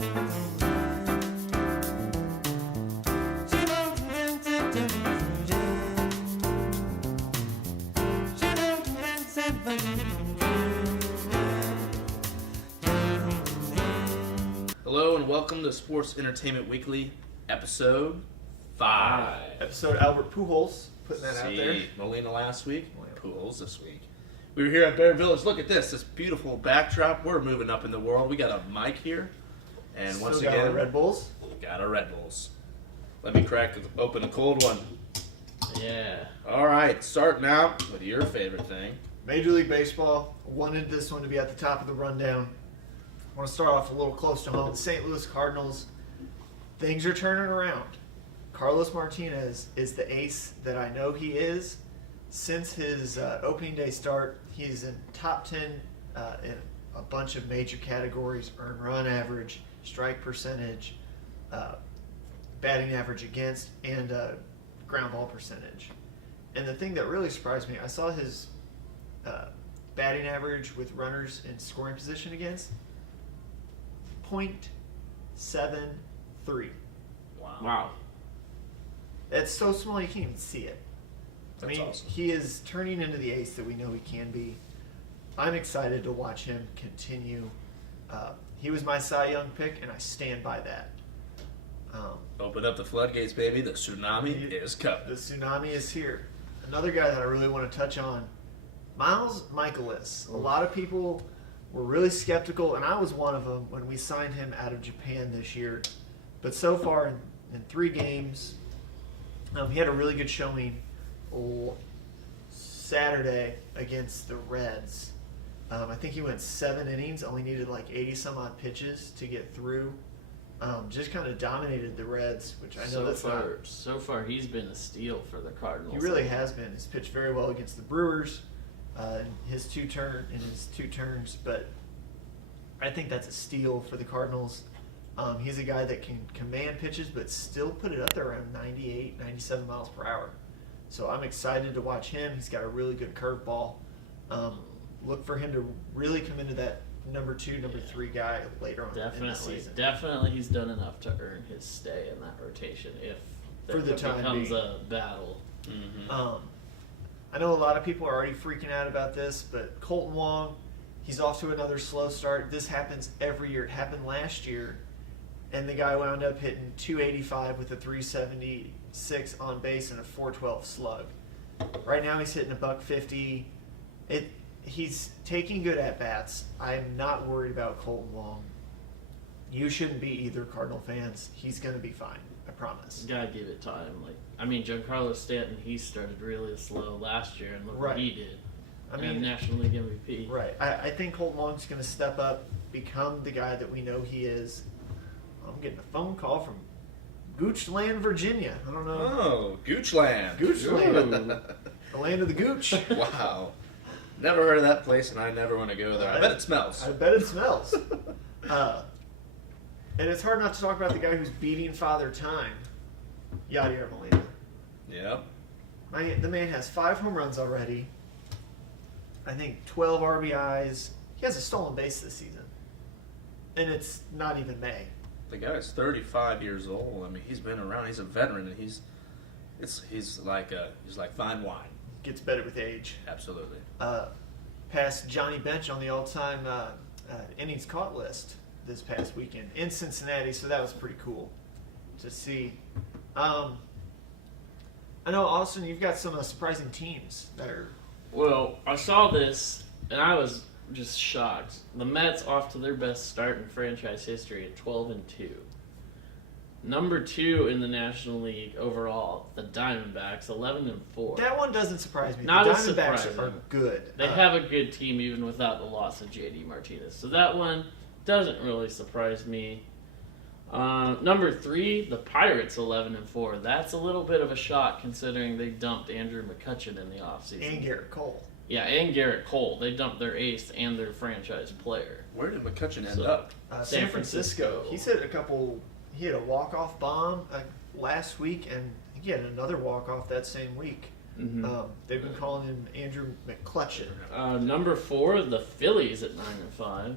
Hello and welcome to Sports Entertainment Weekly, episode 5. Episode Albert Pujols, putting that out there. Molina last week, Pujols this week. We were here at Bear Village. Look at this beautiful backdrop. We're moving up in the world. We got a mic here. And Still once got again, our Red Bulls. Got our Red Bulls. Let me open a cold one. Yeah. All right, starting out with your favorite thing. Major League Baseball. Wanted this one to be at the top of the rundown. I want to start off a little close to home. St. Louis Cardinals. Things are turning around. Carlos Martinez is the ace that I know he is. Since his opening day start, he's in top 10 in a bunch of major categories: earned run average, strike percentage, batting average against, and ground ball percentage. And the thing that really surprised me, I saw his batting average with runners in scoring position against, .73. Wow. That's so small you can't even see it. That's I mean, awesome. He is turning into the ace that we know he can be. I'm excited to watch him continue. He was my Cy Young pick, and I stand by that. Open up the floodgates, baby. The tsunami is coming. The tsunami is here. Another guy that I really want to touch on, Miles Michaelis. A lot of people were really skeptical, and I was one of them when we signed him out of Japan this year. But so far, in 3 games, he had a really good showing Saturday against the Reds. I think he went 7 innings, only needed like 80-some-odd pitches to get through. Just kind of dominated the Reds, which I know So far, he's been a steal for the Cardinals. He really has been. He's pitched very well against the Brewers in his two turns, but I think that's a steal for the Cardinals. He's a guy that can command pitches, but still put it up there around 98, 97 miles per hour. So I'm excited to watch him. He's got a really good curveball. Look for him to really come into that number 2, number 3 guy later on in the season. Definitely he's done enough to earn his stay in that rotation if For the time becomes being. a battle. Mm-hmm. I know a lot of people are already freaking out about this, but Colton Wong, he's off to another slow start. This happens every year. It happened last year, and the guy wound up hitting .285 with a .376 on base and a .412 slug. Right now he's hitting a .150. He's taking good at-bats. I'm not worried about Colton Wong. You shouldn't be either, Cardinal fans. He's going to be fine. I promise. You gotta give it time. Giancarlo Stanton, he started really slow last year, and look what he did. National League MVP. Right. I think Colton Wong's going to step up, become the guy that we know he is. I'm getting a phone call from Goochland, Virginia. I don't know. Oh, Goochland. Goochland. The land of the gooch. Wow. Never heard of that place, and I never want to go there. I bet it smells. I bet it smells. And it's hard not to talk about the guy who's beating Father Time, Yadier Molina. Yep. The man has 5 home runs already. I think 12 RBIs. He has a stolen base this season. And it's not even May. The guy's 35 years old. I mean, he's been around. He's a veteran, and he's like fine wine. Gets better with age. Absolutely. Passed Johnny Bench on the all-time innings caught list this past weekend in Cincinnati, so that was pretty cool to see. I know, Austin, you've got some surprising teams that are... Well, I saw this, and I was just shocked. The Mets off to their best start in franchise history at 12-2. Number 2 in the National League overall, the Diamondbacks, 11-4. That one doesn't surprise me. Not the as Diamondbacks surprising. are good. They have a good team even without the loss of J.D. Martinez. So that one doesn't really surprise me. Number 3, the Pirates, 11-4. That's a little bit of a shock considering they dumped Andrew McCutchen in the offseason. And Garrett Cole. Yeah, and Garrett Cole. They dumped their ace and their franchise player. Where did McCutchen end up? San Francisco. He had a walk-off bomb last week, and I think he had another walk-off that same week. Mm-hmm. They've been calling him Andrew McClutchen. Number 4, the Phillies at 9-5.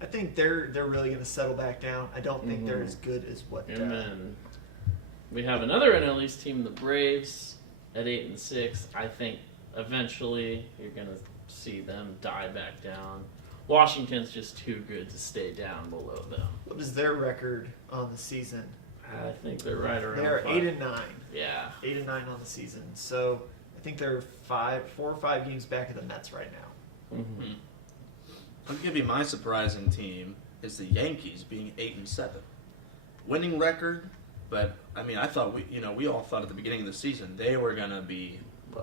I think they're really going to settle back down. I don't think they're as good as what. And then we have another NL East team, the Braves, at 8-6. I think eventually you're going to see them die back down. Washington's just too good to stay down below them. What is their record on the season? I think they're right around. They're 5. 8-9. Yeah. 8-9 on the season. So I think they're 4 or 5 games back of the Mets right now. Mm-hmm. I'll give you my surprising team is the Yankees being 8-7, winning record. But I mean, I thought we all thought at the beginning of the season they were gonna be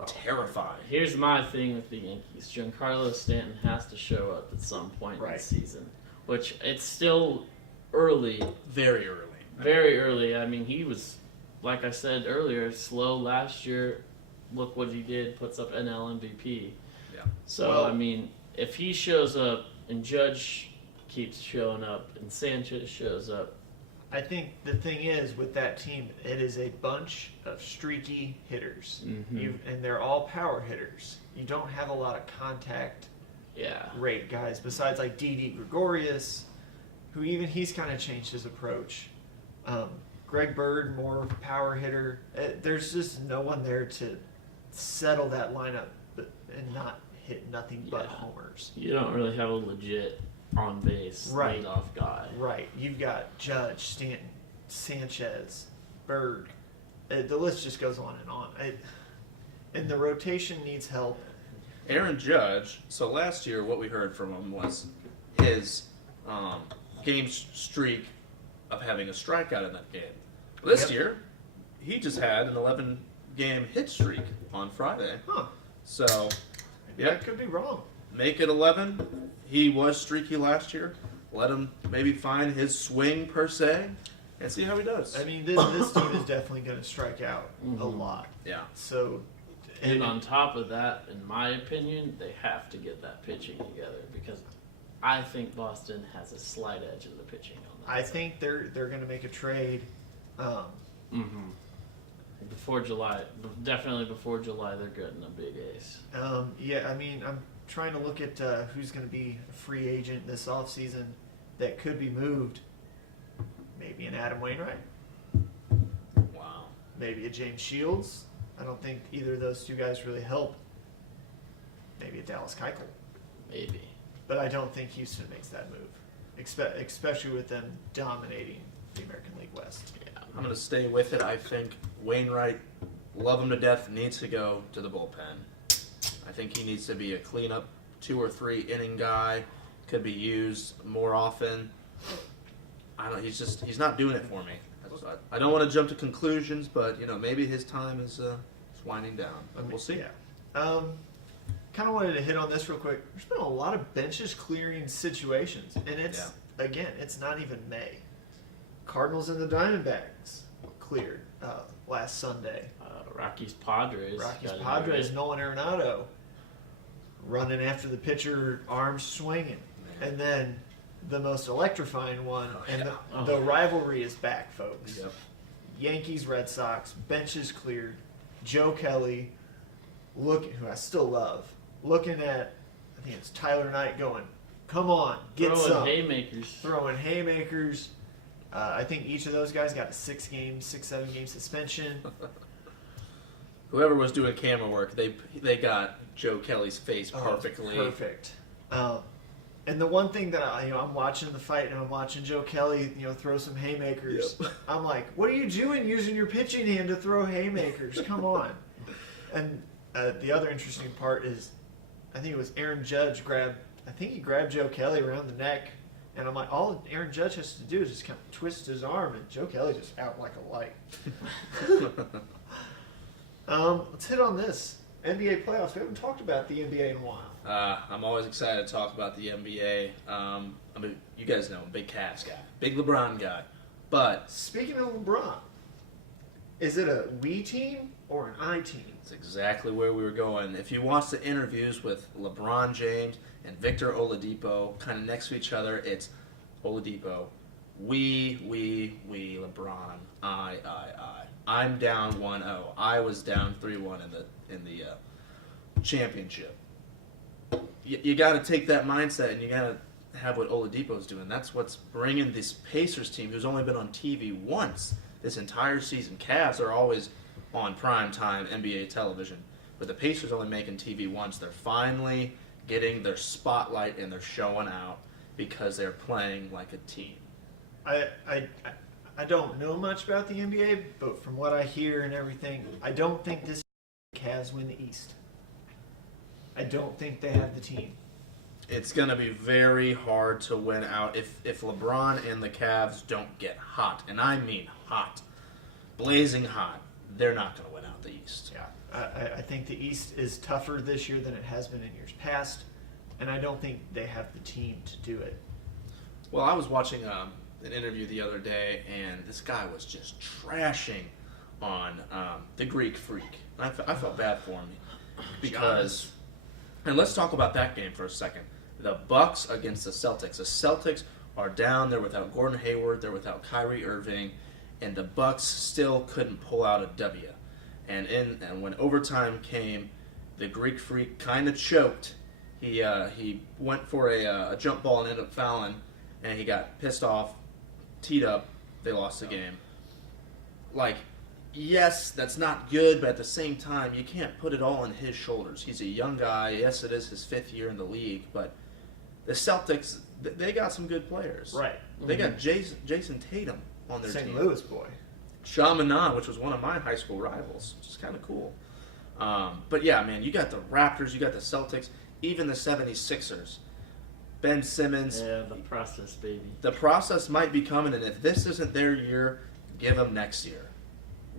terrified. Here's my thing with the Yankees: Giancarlo Stanton has to show up at some point in the season, which it's still early, very early. Very early. I mean, he was, like I said earlier, slow last year. Look what he did, puts up NL MVP. Yeah. So, I mean, if he shows up and Judge keeps showing up and Sanchez shows up. I think the thing is with that team, it is a bunch of streaky hitters. And they're all power hitters. You don't have a lot of contact rate guys besides like Didi Gregorius, who even he's kind of changed his approach. Greg Bird, more power hitter. There's just no one there to settle that lineup and not hit nothing but homers. You don't really have a legit on base leadoff guy. Right. You've got Judge, Stanton, Sanchez, Bird. The list just goes on and on. And the rotation needs help. Aaron Judge. So last year, what we heard from him was his game streak of having a strikeout in that game. This year, he just had an 11-game hit streak on Friday. Huh. So, I could be wrong. Make it 11. He was streaky last year. Let him maybe find his swing per se and see how he does. I mean, this team is definitely going to strike out a lot. Yeah. So, and on top of that, in my opinion, they have to get that pitching together because I think Boston has a slight edge of the pitching on that. I think they're going to make a trade. Before July, definitely before July, they're getting a big ace. I mean, I'm trying to look at who's going to be a free agent this offseason that could be moved. Maybe an Adam Wainwright. Wow. Maybe a James Shields. I don't think either of those two guys really help. Maybe a Dallas Keuchel. Maybe. But I don't think Houston makes that move, especially with them dominating the American League West. Yeah. I'm going to stay with it. I think Wainwright, love him to death, needs to go to the bullpen. I think he needs to be a cleanup 2 or 3 inning guy. Could be used more often. He's not doing it for me. I don't want to jump to conclusions, but maybe his time is winding down. We'll see. Yeah. Kind of wanted to hit on this real quick. There's been a lot of benches clearing situations, and it's not even May. Cardinals and the Diamondbacks cleared last Sunday. Rockies Padres. Nolan Arenado running after the pitcher, arms swinging. And then the most electrifying one, the rivalry is back, folks. Yep. Yankees, Red Sox, benches cleared. Joe Kelly, who I still love, looking at, I think it's Tyler Knight going, come on, get some. Throwing haymakers. I think each of those guys got a 6-7 game suspension. Whoever was doing camera work, they got Joe Kelly's face perfectly. Perfect. And the one thing that I'm watching the fight and I'm watching Joe Kelly, throw some haymakers. Yep. I'm like, what are you doing using your pitching hand to throw haymakers? Come on. And the other interesting part is, I think it was Aaron Judge grabbed Joe Kelly around the neck. And I'm like, all Aaron Judge has to do is just kind of twist his arm, and Joe Kelly just out like a light. Let's hit on this. NBA playoffs. We haven't talked about the NBA in a while. I'm always excited to talk about the NBA. You guys know I'm a big Cavs guy, big LeBron guy. But speaking of LeBron, is it a we team or an I team? It's exactly where we were going. If you watch the interviews with LeBron James and Victor Oladipo kind of next to each other, it's Oladipo, we, LeBron, I. I'm down 1-0. I was down 3-1 in the championship. You got to take that mindset and you got to have what Oladipo's doing. That's what's bringing this Pacers team, who's only been on TV once this entire season. Cavs are always on primetime NBA television, but the Pacers only making TV once. They're finally getting their spotlight and they're showing out because they're playing like a team. I don't know much about the NBA, but from what I hear and everything, I don't think this Cavs win the East. I don't think they have the team. It's going to be very hard to win out if LeBron and the Cavs don't get hot, and I mean hot, blazing hot. They're not going to win out the East. Yeah, I think the East is tougher this year than it has been in years past, and I don't think they have the team to do it. Well, I was watching an interview the other day, and this guy was just trashing on the Greek Freak. I felt bad for him because, and let's talk about that game for a second. The Bucks against the Celtics. The Celtics are down. They're without Gordon Hayward. They're without Kyrie Irving, and the Bucks still couldn't pull out a W. And when overtime came, the Greek Freak kind of choked. He went for a jump ball and ended up fouling, and he got pissed off, teed up. They lost the game. Like, yes, that's not good, but at the same time, you can't put it all on his shoulders. He's a young guy. Yes, it is his 5th year in the league, but the Celtics, they got some good players. Right. They got Jason Tatum on their team. St. Louis boy. Shaman, which was one of my high school rivals, which is kind of cool. But yeah, man, you got the Raptors, you got the Celtics, even the 76ers. Ben Simmons. Yeah, the process, baby. The process might be coming, and if this isn't their year, give them next year.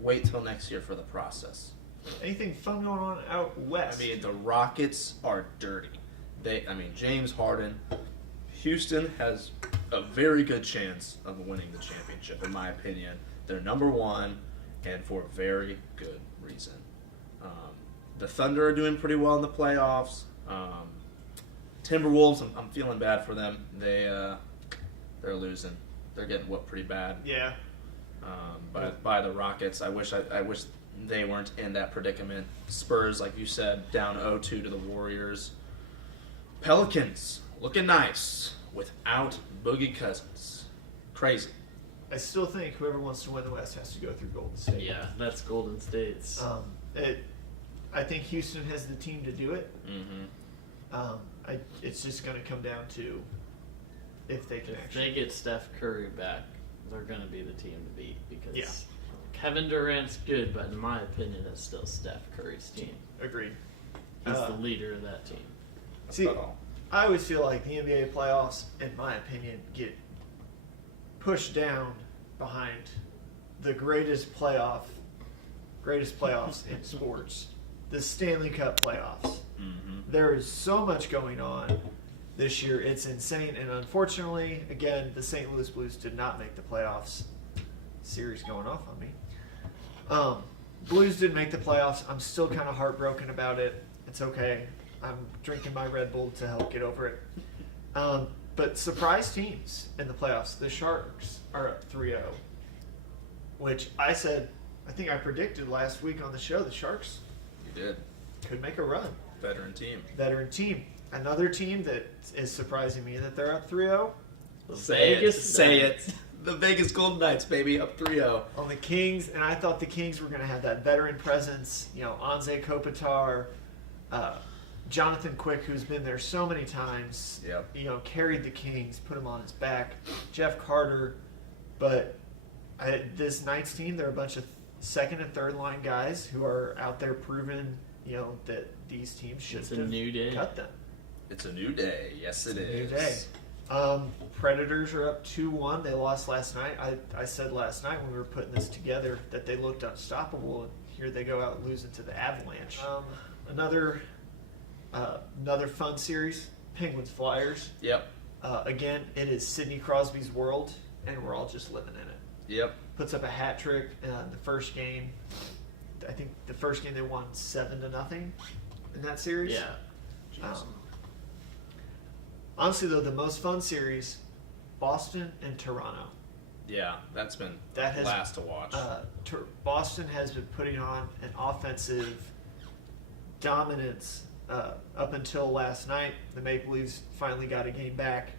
Wait till next year for the process. Anything fun going on out west? I mean, the Rockets are dirty. James Harden. Houston has a very good chance of winning the championship, in my opinion. They're number 1, and for a very good reason. The Thunder are doing pretty well in the playoffs. Timberwolves, I'm feeling bad for them. They're losing. They're getting whooped pretty bad. Yeah. By the Rockets. I wish they weren't in that predicament. Spurs, like you said, down 0-2 to the Warriors. Pelicans looking nice without Boogie Cousins. Crazy. I still think whoever wants to win the West has to go through Golden State. Yeah, that's Golden State's. I think Houston has the team to do it. Mm-hmm. It's just going to come down to if they can If actually. they get Steph Curry back, they're going to be the team to beat because Yeah. Kevin Durant's good, but in my opinion, it's still Steph Curry's team. Agreed. He's the leader of that team. See, I always feel like the NBA playoffs, in my opinion, get pushed down behind the greatest playoffs in sports, the Stanley Cup playoffs. Mm-hmm. There is so much going on this year. It's insane. And unfortunately, again, the St. Louis Blues did not make the playoffs. Series going off on me. Blues didn't make the playoffs. I'm still kind of heartbroken about it. It's okay. I'm drinking my Red Bull to help get over it. But surprise teams in the playoffs. The Sharks are up 3-0, which I think I predicted last week on the show, the Sharks You did. could make a run. Veteran team. Veteran team. Another team that is surprising me that they're up 3-0 Say it. The Vegas Golden Knights, baby, up 3-0. on the Kings, and I thought the Kings were going to have that veteran presence. Anze Kopitar, Jonathan Quick, who's been there so many times. Yep. Carried the Kings, put him on his back. Jeff Carter, but this Knights team, they're a bunch of second and third line guys who are out there proving, that these teams should It's a new day. cut them. It's a new day. Yes, it is. New day. Predators are up 2-1. They lost last night. I said last night when we were putting this together that they looked unstoppable, and here they go out losing to the Avalanche. Another fun series, Penguins Flyers. Yep. Again, it is Sidney Crosby's world, and we're all just living in it. Yep. Puts up a hat trick in the first game. I think the first game they won 7-0 in that series. Yeah. Honestly, though, the most fun series, Boston and Toronto. Yeah, that's been That has- last to watch. Boston has been putting on an offensive dominance up until last night. The Maple Leafs finally got a game back.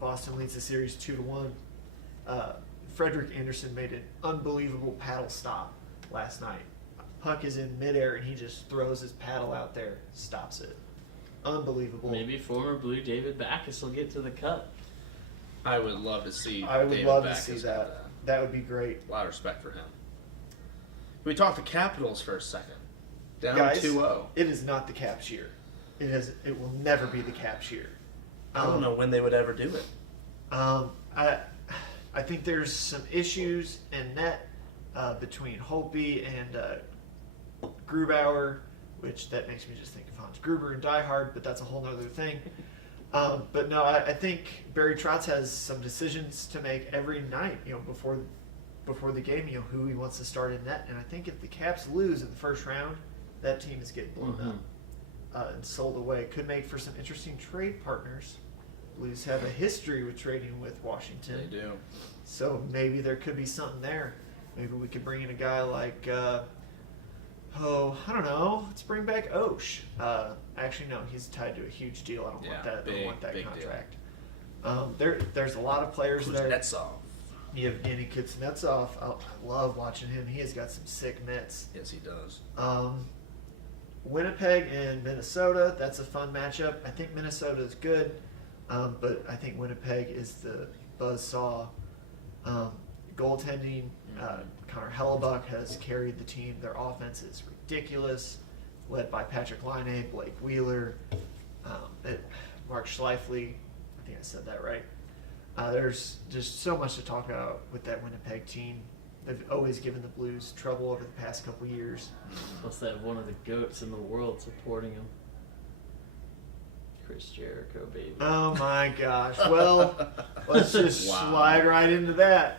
Boston leads the series 2-1. Frederick Anderson made an unbelievable paddle stop last night. Puck is in midair and he just throws his paddle out there, stops it. Unbelievable. Maybe former Blue David Backus will get to the cup. I would love to see. I would David love to Backus see have that. That would be great. A lot of respect for him. Can we talk the Capitals for a second? Down Guys, 2-0. it is not the Caps year. It will never be the Caps year. I don't know when they would ever do it. I think there's some issues in net between Holtby and Grubauer, which that makes me just think of Hans Gruber and Die Hard, but that's a whole nother thing. But no, I think Barry Trotz has some decisions to make every night, before the game, who he wants to start in net. And I think if the Caps lose in the first round, that team is getting blown up and sold away. Could make for some interesting trade partners. Blues have a history with trading with Washington. They do. So maybe there could be something there. Maybe we could bring in a guy like, I don't know. Let's bring back Osh. Actually, no, he's tied to a huge deal. I don't want that. I don't want that contract. There's a lot of players there. Kuznetsov. Yevgeny Kuznetsov. I love watching him. He has got some sick mitts. Yes, he does. Winnipeg and Minnesota. That's a fun matchup. I think Minnesota is good, but I think Winnipeg is the buzzsaw. Goaltending. Connor Hellebuck has carried the team. Their offense is ridiculous, led by Patrick Laine, Blake Wheeler, Mark Schleifele. I think I said that right. There's just so much to talk about with that Winnipeg team. They've always given the Blues trouble over the past couple years. Plus, they have one of the GOATs in the world supporting them. Chris Jericho, baby. Oh my gosh. Well, let's just slide right into that.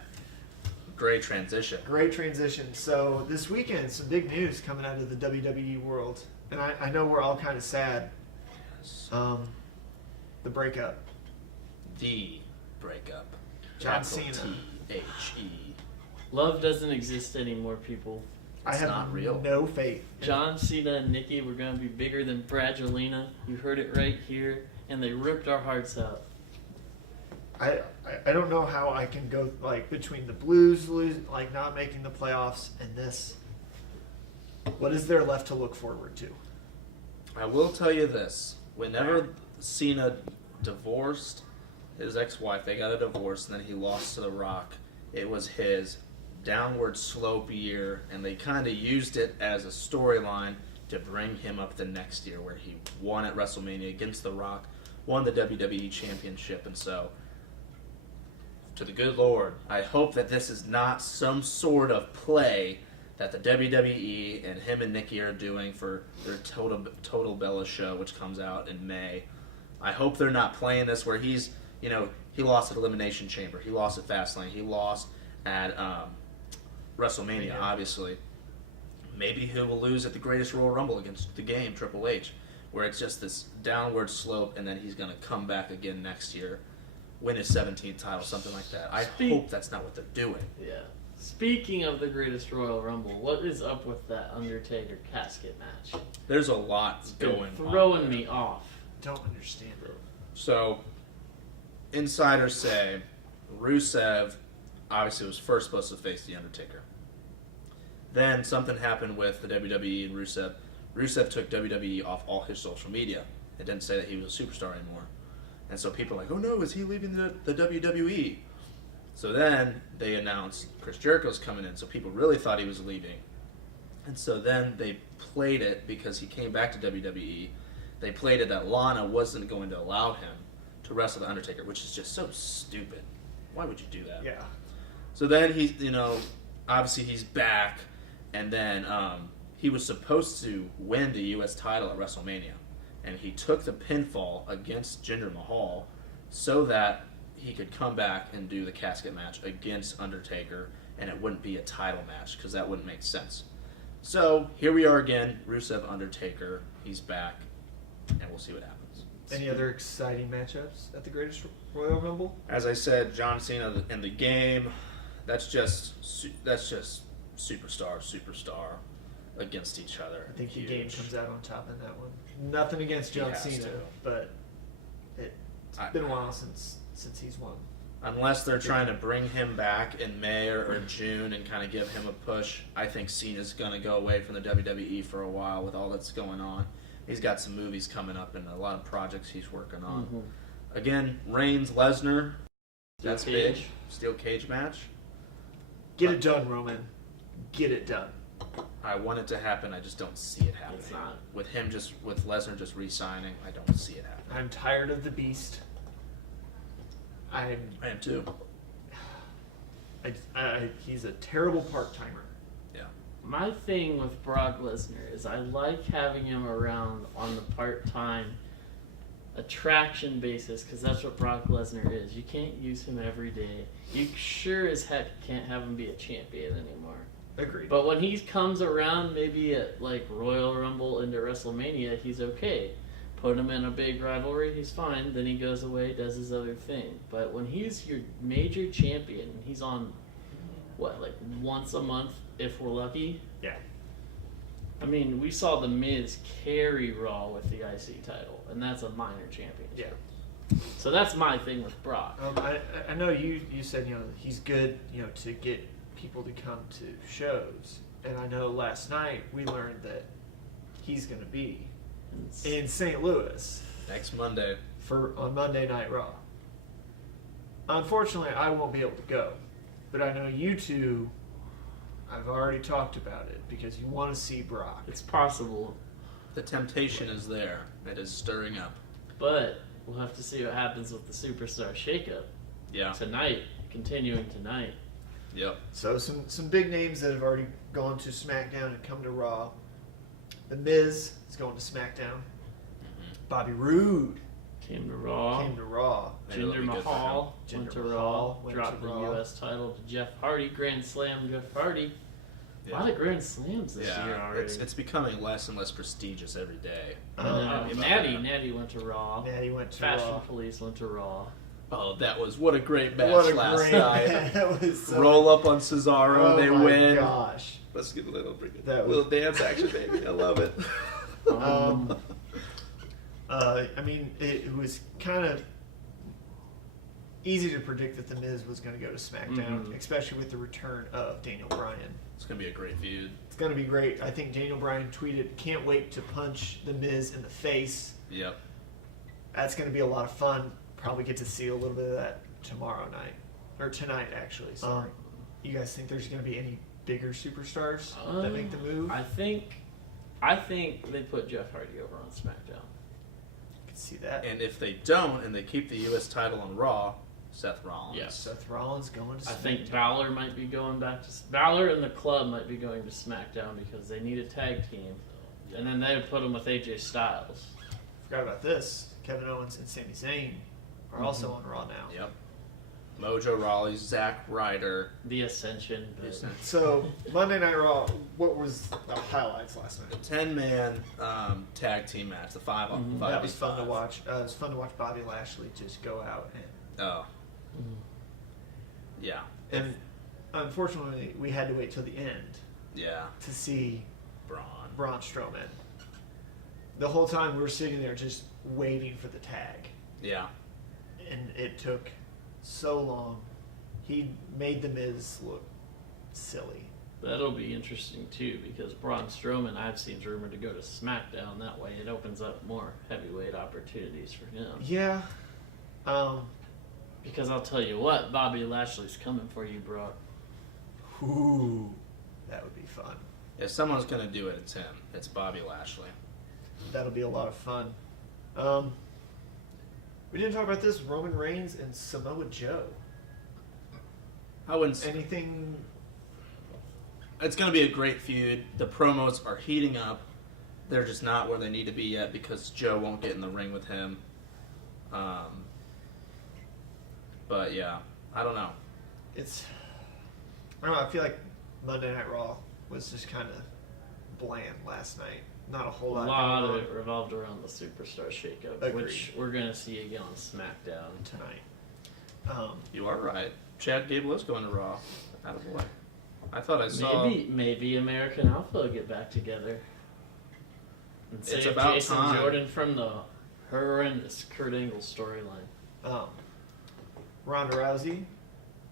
Great transition. Great transition. So this weekend, some big news coming out of the WWE world. And I know we're all kind of sad. Yes. The breakup. The breakup. John Capital Cena. T-H-E. Love doesn't exist anymore, people. I It's have not real. no faith. John Cena and Nikki were going to be bigger than Bradgelina. You heard it right here. And they ripped our hearts out. I don't know how I can go between the Blues not making the playoffs and this. What is there left to look forward to? I will tell you this. Whenever Cena divorced his ex-wife, they got a divorce, and then he lost to The Rock. It was his downward slope year, and they kind of used it as a storyline to bring him up the next year, where he won at WrestleMania against The Rock, won the WWE Championship, and so, to the good Lord, I hope that this is not some sort of play that the WWE and him and Nikki are doing for their Total Bella show, which comes out in May. I hope they're not playing this where he's, he lost at Elimination Chamber, he lost at Fastlane, he lost at WrestleMania, obviously. Maybe he will lose at the Greatest Royal Rumble against the Game, Triple H, where it's just this downward slope, and then he's going to come back again next year, win his 17th title, something like that. I hope that's not what they're doing. Yeah. Speaking of the Greatest Royal Rumble, what is up with that Undertaker casket match? There's a lot It's going been on. throwing me off. Don't understand it. So, insiders say Rusev obviously was first supposed to face The Undertaker. Then something happened with the WWE and Rusev. Rusev took WWE off all his social media. It didn't say that he was a superstar anymore. And so people are like, oh no, is he leaving the WWE? So then they announced Chris Jericho's coming in, so people really thought he was leaving. And so then they played it because he came back to WWE. They played it that Lana wasn't going to allow him to wrestle The Undertaker, which is just so stupid. Why would you do that? Yeah. So then he, obviously he's back, and then he was supposed to win the U.S. title at WrestleMania. And he took the pinfall against Jinder Mahal so that he could come back and do the casket match against Undertaker, and it wouldn't be a title match because that wouldn't make sense. So here we are again, Rusev Undertaker. He's back, and we'll see what happens. Any other exciting matchups at the Greatest Royal Rumble? As I said, John Cena in the Game. That's just superstar against each other. I think Huge. the Game comes out on top in that one. Nothing against John has Cena, to. but it's been a while since since he's won. Unless they're trying to bring him back in May or June and kind of give him a push, I think Cena's going to go away from the WWE for a while with all that's going on. He's got some movies coming up and a lot of projects he's working on. Mm-hmm. Again, Reigns, Lesnar, that's cage. big. Steel cage match. Get it done, Roman. Get it done. I want it to happen. I just don't see it happening. It's not. With Lesnar just re-signing, I don't see it happening. I'm tired of the Beast. I am too. He's a terrible part-timer. Yeah. My thing with Brock Lesnar is I like having him around on the part-time attraction basis because that's what Brock Lesnar is. You can't use him every day. You sure as heck can't have him be a champion anymore. Agreed. But when he comes around, maybe at like Royal Rumble into WrestleMania, he's okay. Put him in a big rivalry, he's fine. Then he goes away, does his other thing. But when he's your major champion, he's on, what, like once a month if we're lucky? Yeah. I mean, we saw The Miz carry Raw with the IC title, and that's a minor championship. Yeah. So that's my thing with Brock. I know you said, he's good, to get people to come to shows. And I know last night we learned that he's going to be in St. Louis Next Monday. on Monday Night Raw. Unfortunately, I won't be able to go. But I know you two, I've already talked about it because you want to see Brock. It's possible, The temptation is there. It is stirring up. but we'll have to see what happens with the Superstar shakeup Yeah. tonight, continuing tonight. Yep. So some big names that have already gone to SmackDown and come to Raw. The Miz is going to SmackDown. Bobby Roode Came to Raw. came to Raw. Maybe it'll Jinder be good for Mahal him. went to Jinder Raw, Mahal went dropped to the Raw. U.S. title to Jeff Hardy. Grand Slam Jeff Hardy. A lot of Grand Slams this year Yeah, already. it's becoming less and less prestigious every day. I know. Yeah. Natty went to Raw. Natty went to Fashion Raw. Police went to Raw. Oh, that was what a great match What a last great night. that was so, Roll up on Cesaro, oh they my win. gosh. Let's give a little That little dance action, baby. I love it. I mean, it was kind of easy to predict that The Miz was going to go to SmackDown, especially with the return of Daniel Bryan. It's gonna be a great feud. It's going to be great. I think Daniel Bryan tweeted, "Can't wait to punch The Miz in the face." Yep. That's going to be a lot of fun. Probably get to see a little bit of that tomorrow night. Or tonight, actually. Sorry. You guys think there's going to be any bigger superstars that make the move? I think they put Jeff Hardy over on SmackDown. I can see that. And if they don't, and they keep the U.S. title on Raw, Seth Rollins. Yes. Seth Rollins going to SmackDown. I think Balor might be going back to Balor and the club might be going to SmackDown because they need a tag team, and then they would put them with AJ Styles. Forgot about this. Kevin Owens and Sami Zayn are also on Raw now. Yep. Mojo Rawley, Zack Ryder. The Ascension. So, Monday Night Raw, what was the highlights last night? The 10-man tag team match, the 5 on 5. That was fun to watch. It was fun to watch Bobby Lashley just go out and... Oh. Yeah. And unfortunately, we had to wait till the end Yeah. to see Braun. Braun Strowman. The whole time we were sitting there just waiting for the tag. Yeah. And it took so long. He made The Miz look silly. That'll be interesting too because Braun Strowman, I've seen rumored to go to SmackDown. That way, it opens up more heavyweight opportunities for him. Yeah. Because I'll tell you what, Bobby Lashley's coming for you, bro. Ooh, that would be fun. If someone's going to do it, it's him. It's Bobby Lashley. That'll be a lot of fun. We didn't talk about this. Roman Reigns and Samoa Joe. I wouldn't. Anything? It's going to be a great feud. The promos are heating up. They're just not where they need to be yet because Joe won't get in the ring with him. But yeah, I don't know. I don't know. I feel like Monday Night Raw was just kind of bland last night. Not a whole A lot. lot going of on it revolved around the Superstar shakeup, Agreed. which we're going to see again on SmackDown. tonight. You are right. Chad Gable is going to Raw. Attaboy. I thought I saw. Maybe American Alpha will get back together. And It's save about Jason time. Jordan from the horrendous Kurt Angle storyline. Ronda Rousey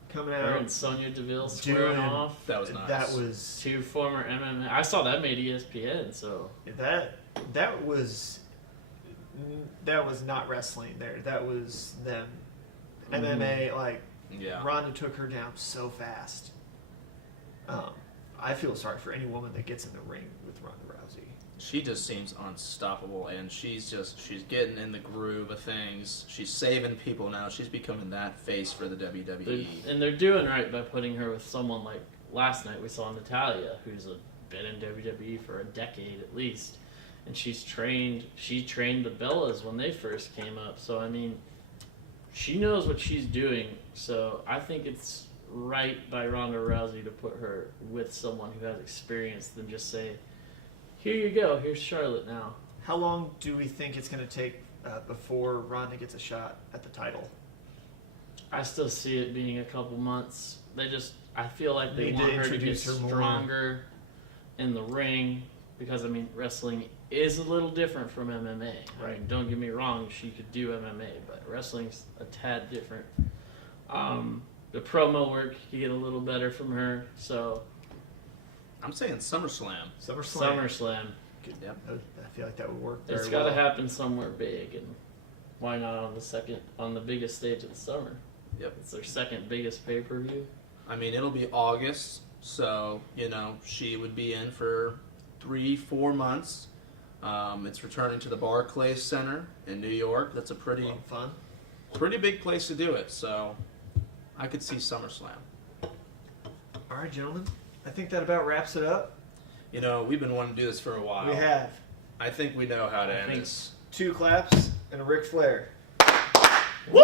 coming Her out. and Sonya Deville squaring off. That was nice. That was Two former MMA. I saw that made ESPN. So that was not wrestling there. That was them. MMA, like, Yeah. Ronda took her down so fast. I feel sorry for any woman that gets in the ring with Ronda Rousey. She just seems unstoppable, and she's getting in the groove of things. She's saving people now. She's becoming that face for the WWE. And they're doing right by putting her with someone like last night we saw Natalya, who's been in WWE for a decade at least, and she trained the Bellas when they first came up. So I mean, she knows what she's doing. So I think it's right by Ronda Rousey to put her with someone who has experience than just say, here you go, here's Charlotte now. How long do we think it's going to take before Ronda gets a shot at the title? I still see it being a couple months. I feel like they Need want to her to get introduce her more. stronger in the ring because, I mean, wrestling is a little different from MMA. Right? Don't get me wrong, she could do MMA, but wrestling's a tad different. The promo work, you get a little better from her, so I'm saying SummerSlam. SummerSlam. Yep. I feel like that would work. It's very got to well. happen somewhere big, and why not on the biggest stage of the summer? Yep. It's their second biggest pay-per-view. I mean, it'll be August, so, she would be in for 3-4 months. It's returning to the Barclays Center in New York. That's a pretty Fun. big place to do it, so I could see SummerSlam. All right, gentlemen. I think that about wraps it up. We've been wanting to do this for a while. We have I think we know how to I end think this. 2 claps and a Ric Flair. Woo!